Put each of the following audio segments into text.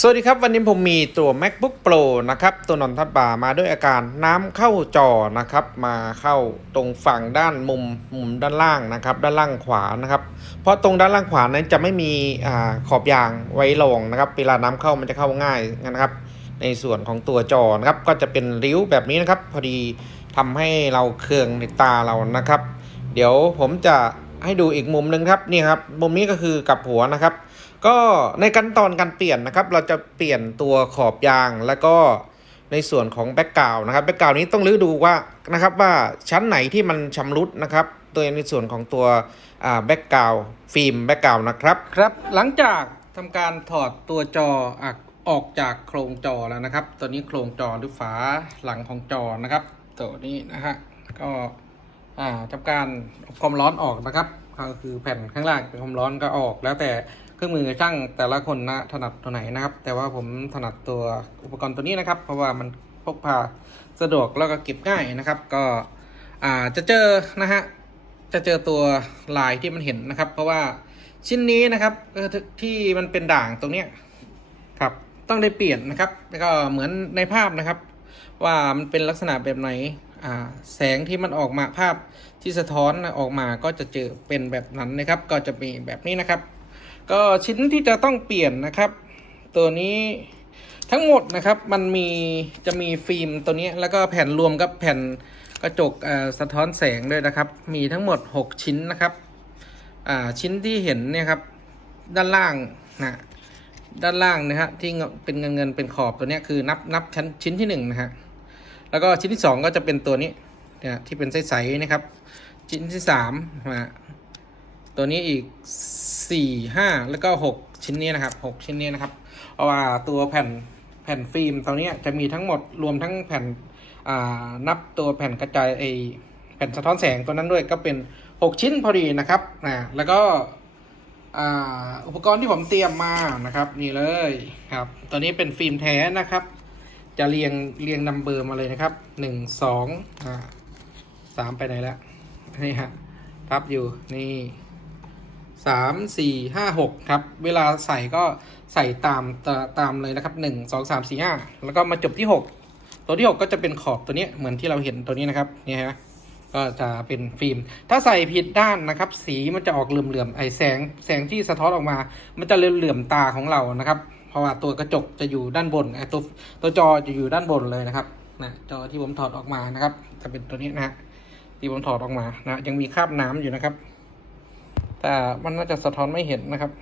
สวัสดีครับ วันนี้ผมมีตัว macbook pro นะครับ ตัวนอนทัดบามาด้วยอาการน้ำเข้าจอนะครับ มาเข้าตรงฝั่งด้านมุมมุมด้านล่างนะครับ ด้านล่างขวานะครับ เพราะตรงด้านล่างขวานั้นจะไม่มีอาขอบยางไว้รองนะครับ เวลาน้ำเข้ามันจะเข้าง่ายนะครับ ในส่วนของตัวจอนะครับ ก็จะเป็นริ้วแบบนี้นะครับ พอดีทำให้เราเคืองในตาเรานะครับ เดี๋ยวผมจะให้ดูอีกมุมหนึ่งครับนี่ครับ มุมนี้ก็คือกับหัวนะครับ ก็ในขั้นตอนการเปลี่ยนนะครับ เราจะเปลี่ยนตัวขอบยางแล้วก็ในส่วนของแบ็กกราวนะครับแบ็กกราวนี้ต้องรื้อดูว่านะครับว่าชั้นไหนที่มันชำรุดนะครับตัวในส่วนของตัวแบ็กกราวฟิล์มแบ็กกราวนะครับครับหลังจากทำการถอดตัวจออออกจากโครงจอแล้วนะครับ ตัวนี้โครงจอหรือฝาหลังของจอนะครับ ตัวนี้นะฮะก็อ่าทำการอาความร้อนออกนะครับ ก็คือแผ่นข้างล่างเป็นความร้อนก็ออก แล้วแต่เครื่องมือช่างแต่ละคนนะถนัดตัวไหนนะครับ แต่ว่าผมถนัดตัวอุปกรณ์ตัวนี้นะครับ เพราะว่ามันพกพาสะดวกแล้วก็เก็บง่ายนะครับ ก็อ่าจะเจอนะฮะจะเจอตัวลายที่มันเห็นนะครับ เพราะว่าชิ้นนี้นะครับที่มันเป็นด่างตรงเนี้ยครับต้องได้เปลี่ยนนะครับ แล้วก็เหมือนในภาพนะครับ ว่ามันเป็นลักษณะแบบไหน แสงที่มันออกมาภาพที่สะท้อนออกมาก็จะเจอเป็นแบบนั้นนะครับ ก็จะมีแบบนี้นะครับ ก็ชิ้นที่จะต้องเปลี่ยนนะครับ ตัวนี้ทั้งหมดนะครับมันมีจะมีฟิล์มตัวนี้แล้วก็แผ่นรวมกับแผ่นกระจกสะท้อนแสงด้วยนะครับ มีทั้งหมด 6 ชิ้นนะครับชิ้นที่เห็นเนี่ยครับด้านล่างนะด้านล่างนะฮะที่เป็นเงินเงินเป็นขอบตัวนี้คือนับนับชั้นชิ้นที่หนึ่งนะฮะ แล้วก็ชิ้นที่สองก็จะเป็นตัวนี้เนี่ยที่เป็นใสๆนะครับ ชิ้นที่สามนะตัวนี้อีกสี่ห้าแล้วก็หกชิ้นนี้นะครับหกชิ้นนี้นะครับเพราะว่าตัวแผ่นแผ่นฟิล์มตัวนี้จะมีทั้งหมดรวมทั้งแผ่นอ่านับตัวแผ่นกระจายไอแผ่นสะท้อนแสงตัวนั้นด้วยก็เป็นหกชิ้นพอดีนะครับนะแล้วก็อ่อุปกรณ์ที่ผมเตรียมมานะครับ นี่เลยครับ ตัวนี้เป็นฟิล์มแท้นะครับ จะเรียงเรียงนัมเบอร์มาเลยนะครับหนึ่งสองอ่าสามไปไหนแล้วนี่ฮะทับอยู่นี่สามสี่ห้าหกครับ เวลาใส่ก็ใส่ตามตาตามเลยนะครับหนึ่งสองสามสี่ห้าแล้วก็มาจบที่หกตัวที่หกก็จะเป็นขอบตัวนี้เหมือนที่เราเห็นตัวนี้นะครับนี่ฮะก็จะเป็นฟิล์ม ถ้าใส่ผิดด้านนะครับ สีมันจะออกเหลื่อมๆไอแสงแสงที่สะท้อนออกมา มันจะเหลื่อมๆตาของเรานะครับ เพราะว่าตัวกระจกจะอยู่ด้านบนไอ้ตัวตัวจอจะอยู่ด้านบนเลยนะครับนะจอที่ผมถอดออกมานะครับจะเป็นตัวนี้นะที่ผมถอดออกมานะยังมีคราบน้ำอยู่นะครับ แต่มันน่าจะสะท้อนไม่เห็นนะครับ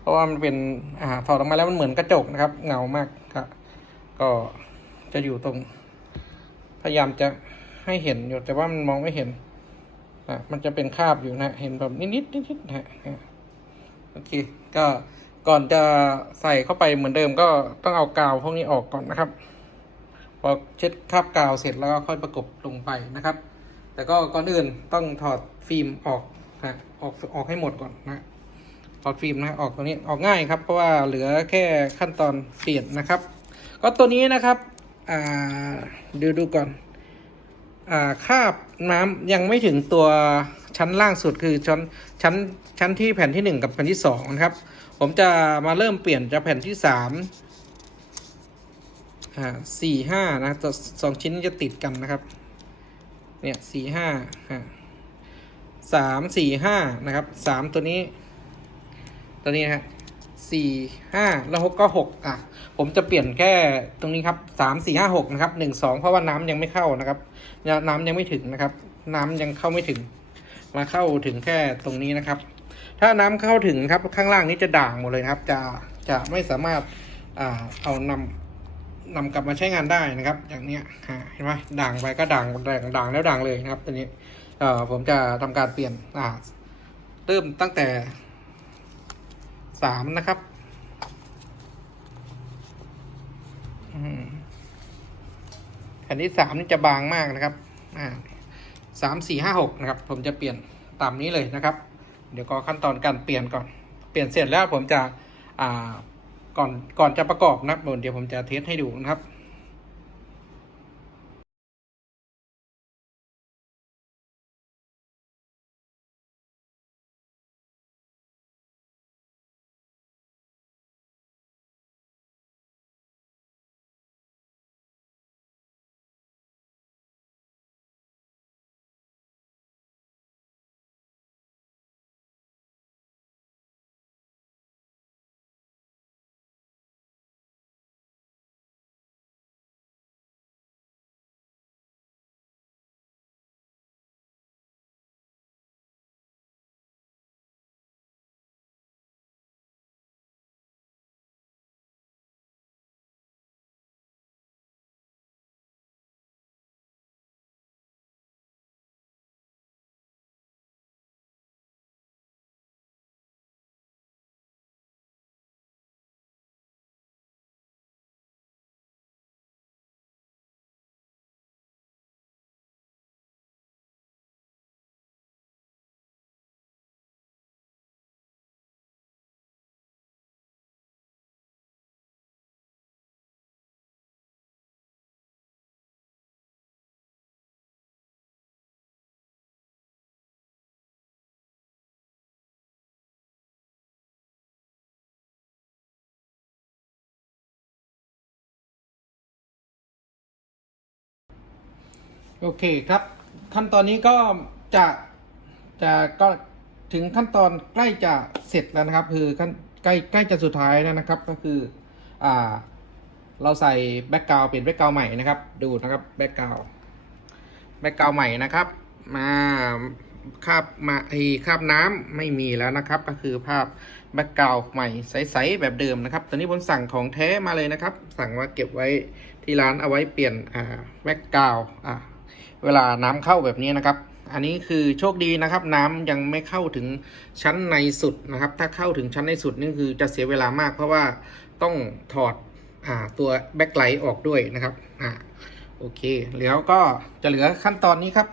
เพราะว่ามันเป็นอ่าถอดออกมาแล้วมันเหมือนกระจกนะครับ เงามากครับก็จะอยู่ตรง พยายามจะให้เห็นอยู่แต่ว่ามันมองไม่เห็นอะมันจะเป็นคราบอยู่นะ เห็นแบบนิดๆนิดๆนะฮะโอเคก็ ก่อนจะใส่เข้าไปเหมือนเดิมก็ต้องเอากาวพวกนี้ออกก่อนนะครับ พอเช็ดคราบกาวเสร็จแล้วก็ค่อยประกบลงไปนะครับ แต่ก็ก่อนอื่นต้องถอดฟิล์มออกนะออกออกให้หมดก่อนนะถอดฟิล์มนะออกตรงนี้ออกง่ายครับ เพราะว่าเหลือแค่ขั้นตอนเปลี่ยนนะครับ ก็ตัวนี้นะครับอ่าดูดูก่อนอ่าคราบน้ำยังไม่ถึงตัวชั้นล่างสุดคือชั้นชั้นชั้นที่แผ่นที่หนึ่งกับแผ่นที่สองนะครับ ผมจะมาเริ่มเปลี่ยนจากแผ่นที่สามอ่าสี่ห้านะตัวสองชิ้นนี้จะติดกันนะครับ เนี่ยสี่ห้าสามสี่ห้านะครับสามตัวนี้ ตัวนี้นะฮะสี่ห้าแล้วหกก็หกอะ ผมจะเปลี่ยนแค่ตรงนี้ครับสามสี่ห้าหกนะครับหนึ่งสองเพราะว่าน้ำยังไม่เข้านะครับ น้ำยังไม่ถึงนะครับ น้ำยังเข้าไม่ถึง มาเข้าถึงแค่ตรงนี้นะครับ ถ้าน้ำเข้าถึงครับข้างล่างนี้จะด่างหมดเลยครับ จะจะไม่สามารถอ่าเอานำนำกลับมาใช้งานได้นะครับ อย่างเนี้ยเห็นไหมด่างไปก็ด่างด่างด่างแล้วด่างเลยนะครับตัวนี้เอ่อผมจะทำการเปลี่ยนอ่าเริ่มตั้งแต่สามนะครับอืมแผ่นที่สามนี่จะบางมากนะครับ อ่าสามสี่ห้าหกนะครับ ผมจะเปลี่ยนตามนี้เลยนะครับ เดี๋ยวก็ขั้นตอนการเปลี่ยนก่อน เปลี่ยนเสร็จแล้วผมจะอ่าก่อนก่อนจะประกอบนะครับเดี๋ยวผมจะเทสให้ดูนะครับ โอเคครับ ขั้นตอนนี้ก็จะจะก็ถึงขั้นตอนใกล้จะเสร็จแล้วนะครับ คือขั้นใกล้ใกล้จะสุดท้ายแล้วนะครับ ก็คืออ่าเราใส่แบ็กกราวเปลี่ยนแบ็กกราวใหม่นะครับ ดูนะครับแบ็กกราวแบ็กกราวใหม่นะครับมาคาบมาไอคาบน้ำไม่มีแล้วนะครับ ก็คือภาพแบ็กกราวใหม่ใสๆแบบเดิมนะครับ ตอนนี้ผมสั่งของแท้มาเลยนะครับ สั่งว่าเก็บไว้ที่ร้านเอาไว้เปลี่ยนอ่าแบ็กกราวอ่า เวลาน้ำเข้าแบบนี้นะครับ อันนี้คือโชคดีนะครับ น้ำยังไม่เข้าถึงชั้นในสุดนะครับ ถ้าเข้าถึงชั้นในสุดนี่คือจะเสียเวลามาก เพราะว่าต้องถอดอตัวแบ็คไลท์ออกด้วยนะครับอ่าโอเค แล้วก็จะเหลือขั้นตอนนี้ครับ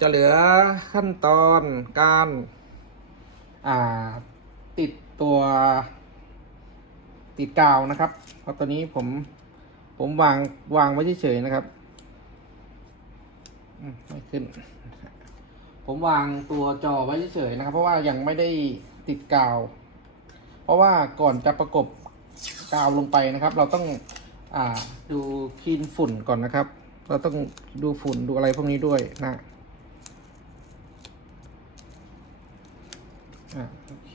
จะเหลือขั้นตอนการาติดตัวติดกาวนะครับ เพราะตัวนี้ผมผมวางวางไว้เฉยๆนะครับ ไม่ขึ้น ผมวางตัวจอไว้เฉยๆนะครับ เพราะว่ายังไม่ได้ติดกาว เพราะว่าก่อนจะประกบกาวลงไปนะครับ เราต้องอดูคลีนฝุ่นก่อนนะครับ เราต้องดูฝุ่นดูอะไรพวกนี้ด้วยนะอ่าโอเค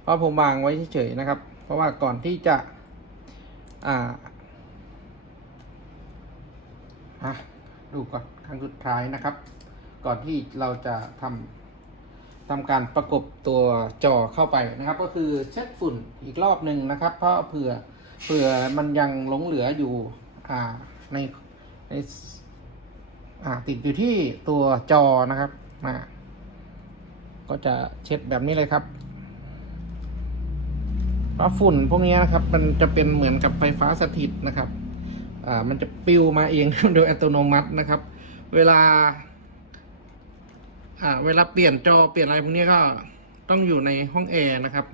เพราะผมวางไว้เฉยๆนะครับ เพราะว่าก่อนที่จะอ่าอะดูก่อน ครั้งสุดท้ายนะครับ ก่อนที่เราจะทำทำการประกบตัวจอเข้าไปนะครับ ก็คือเช็ดฝุ่นอีกรอบหนึ่งนะครับ เพราะเผื่อเผื่อมันยังหลงเหลืออยู่อ่าในในอ่าติดอยู่ที่ตัวจอนะครับอ่าก็จะเช็ดแบบนี้เลยครับเพราะฝุ่นพวกนี้นะครับ มันจะเป็นเหมือนกับไฟฟ้าสถิตนะครับ อ่า มันจะปิวมาเองโดยอัตโนมัตินะครับ เวลา อ่า เวลาเปลี่ยนจอเปลี่ยนอะไรพวกนี้ก็ต้องอยู่ในห้องแอร์นะครับ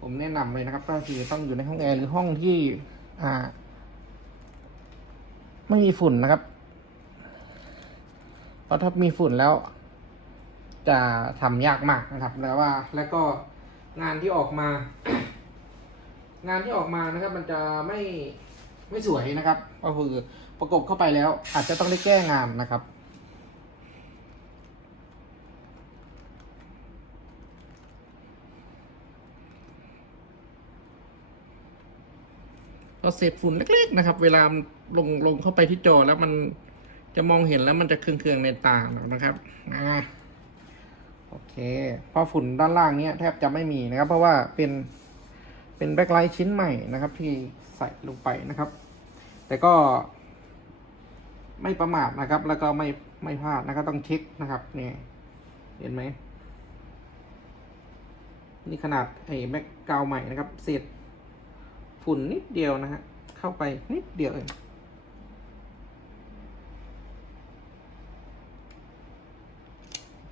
ผมแนะนำเลยนะครับก็คือต้องอยู่ในห้องแอร์หรือห้องที่ อ่า ไม่มีฝุ่นนะครับ เพราะถ้ามีฝุ่นแล้ว จะทำยากมากนะครับ แล้วว่า แล้วก็งานที่ออกมา งานที่ออกมานะครับ มันจะไม่ ไม่สวยนะครับ ก็คือประกบเข้าไปแล้ว อาจจะต้องได้แก้งานนะครับพอเศษฝุ่นเล็ก ๆ นะครับ เวลาลงลงเข้าไปที่จอแล้วมันจะมองเห็นแล้วมันจะเคืองๆในตานะครับอ่าโอเคเพอฝุ่นด้านล่างเนี้ยแทบจะไม่มีนะครับ เพราะว่าเป็น เป็นแบ็คไลท์ชิ้นใหม่นะครับ ที่ใส่ลงไปนะครับ แต่ก็ ไม่ประมาทนะครับ แล้วก็ไม่ไม่พลาดนะครับต้องเช็คนะครับเนี่ยเห็นไหมนี่ขนาดไอ้แบ็กกาวใหม่นะครับเศษฝุ่นนิดเดียวนะฮะเข้าไปนิดเดียวเอง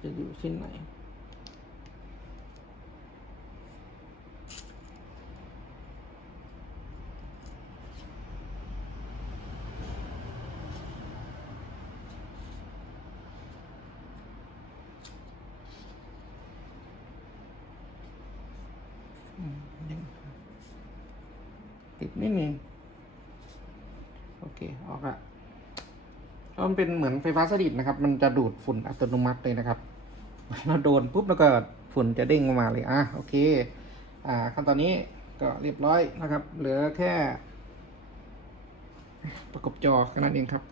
จะอยู่ชิ้นไหน ติดนิดนึงโอเค ออกละเพราะมันเป็นเหมือนไฟฟ้าสถิตนะครับ มันจะดูดฝุ่นอัตโนมัติเลยนะครับเราโดนปุ๊บแล้วก็ฝุ่นจะเด้งออกมาเลยอะโอเค อ่าขั้นตอนนี้ก็เรียบร้อยนะครับ เหลือแค่ ประกบจอแค่นั้นเองครับ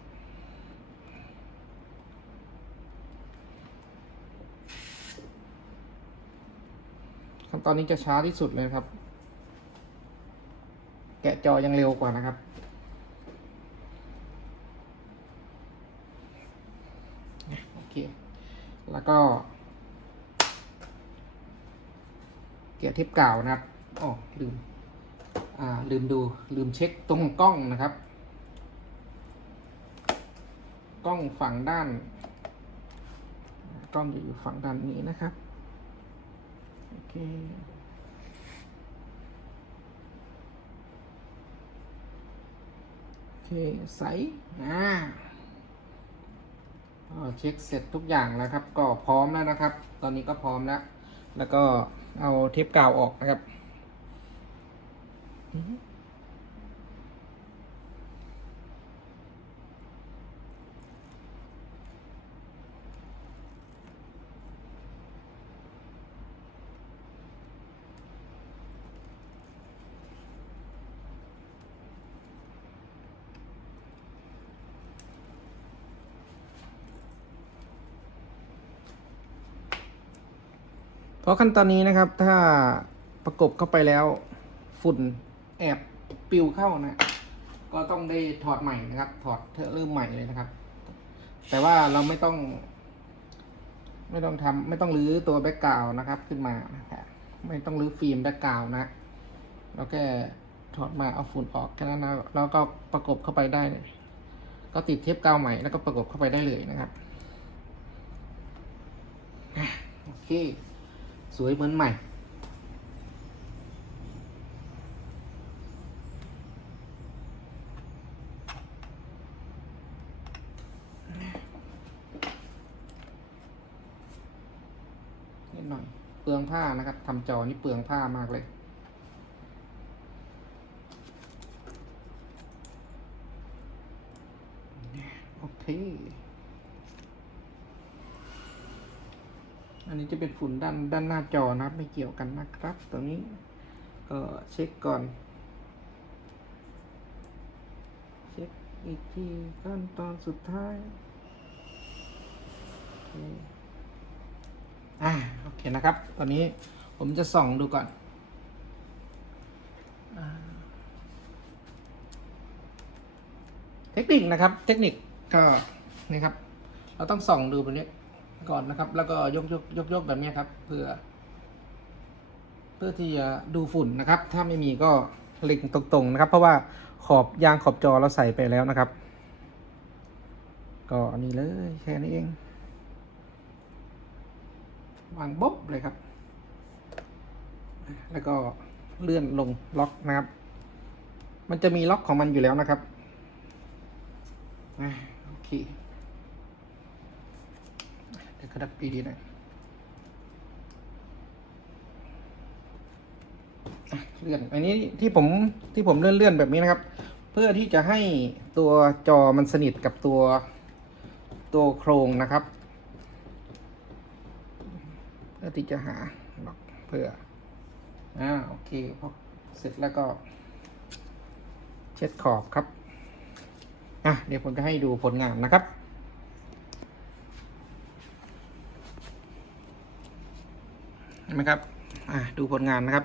ขั้นตอนนี้จะช้าที่สุดเลยครับ แกะจอยังเร็วกว่านะครับ โอเค แล้วก็แกะเทปกาวนะครับอ๋อลืม อ่า ลืมดู ลืมเช็คตรงกล้องนะครับ กล้องฝั่งด้าน กล้องอยู่ฝั่งด้านนี้นะครับ โอเค โอ เค ใสอ่าเช็คเสร็จทุกอย่างแล้วครับ ก็พร้อมแล้วนะครับ ตอนนี้ก็พร้อมแล้ว แล้วก็เอาเทปกาวออกนะครับ เพราะขั้นตอนนี้นะครับ ถ้าประกบเข้าไปแล้วฝุ่นแอบปิวเข้านะ ก็ต้องได้ถอดใหม่นะครับ ถอดเทอะเริ่มใหม่เลยนะครับ แต่ว่าเราไม่ต้อง ไม่ต้องทำไม่ต้องรื้อตัวแบ็กกราวนะครับ ขึ้นมานะครับไม่ต้องรื้อฟิล์มแบ็กกราวนะเราแค่ถอดมาเอาฝุ่นออกแค่นั้นนะแล้วก็ประกบเข้าไปได้ก็ติดเทปกาวใหม่แล้วก็ประกบเข้าไปได้เลยนะครับโอเค สวยเหมือนใหม่ นิดหน่อยเปลืองผ้านะครับทำจอนี่เปลืองผ้ามากเลยโอเค นนี้จะเป็นฝุ่นด้านด้านหน้าจอนะครับ ไม่เกี่ยวกันนะครับตรงนี้ก็เช็คก่อน เช็คอีกทีขั้นตอนสุดท้ายโอเคอ่าโอเคนะครับ ตอนนี้ผมจะส่องดูก่อนอเทคนิคนะครับ เทคนิคก็นี่ครับ เราต้องส่องดูแบบนี้ ก่อนนะครับ แล้วก็ยกยกยกยกแบบนี้ครับ เพื่อ เพื่อที่จะดูฝุ่นนะครับ ถ้าไม่มีก็เล็งตรงๆนะครับ เพราะว่าขอบยางขอบจอเราใส่ไปแล้วนะครับ ก็อันนี้เลยแค่นี้เองวางบ๊บเลยครับ แล้วก็เลื่อนลงล็อกนะครับ มันจะมีล็อกของมันอยู่แล้วนะครับโอเค กระดับดีหน่อยเลื่อน อันนี้ที่ผมที่ผมเลื่อนเลื่อนๆแบบนี้นะครับ เพื่อที่จะให้ตัวจอมันสนิทกับตัวตัวโครงนะครับเพื่อที่จะหาล็อกเพื่ออ่าโอเคพอเสร็จแล้วก็ เช็ดขอบครับอะเดี๋ยวผมจะให้ดูผลงานนะครับ เห็น ไหมครับดูผลงานนะครับ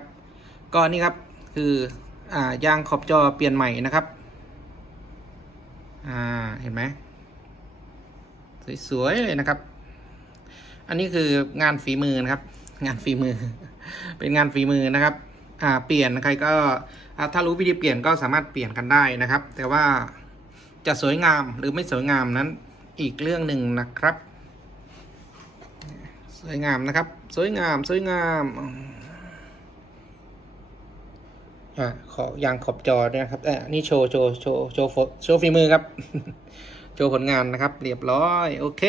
ก็นี่ครับคืออยางขอบจอเปลี่ยนใหม่นะครับเห็นไหมสวยๆเลยนะครับ อันนี้คืองานฝีมือนะครับ งานฝีมือ เป็นงานฝีมือนะครับเปลี่ยนใครก็ถ้ารู้วิธีเปลี่ยนก็สามารถเปลี่ยนกันได้นะครับ แต่ว่าจะสวยงามหรือไม่สวยงามนั้นอีกเรื่องหนึ่งนะครับ สวยงามนะครับ สวยงาม สวยงามอ่าขอยางขอบจอด้วยนะครับอ่อนี่โชว์โชว์โชว์โชว์โชว์ฝีมือครับ โชว์ผลงานนะครับ เรียบร้อย โอเค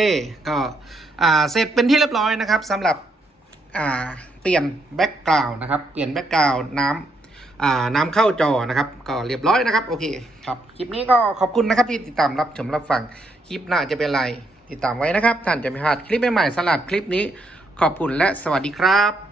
ก็อ่าเสร็จเป็นที่เรียบร้อยนะครับสำหรับอ่าเปลี่ยนแบ็กกราวน์นะครับ เปลี่ยนแบ็กกราวน์น้ำอ่าน้ำเข้าจอนะครับ ก็เรียบร้อยนะครับ โอเคครับ คลิปนี้ก็ขอบคุณนะครับที่ติดตามรับชมรับฟัง คลิปหน้าจะเป็นไร ติดตามไว้นะครับ ท่านจะไม่พลาดคลิปใหม่ๆสำหรับคลิปนี้ ขอบคุณและสวัสดีครับ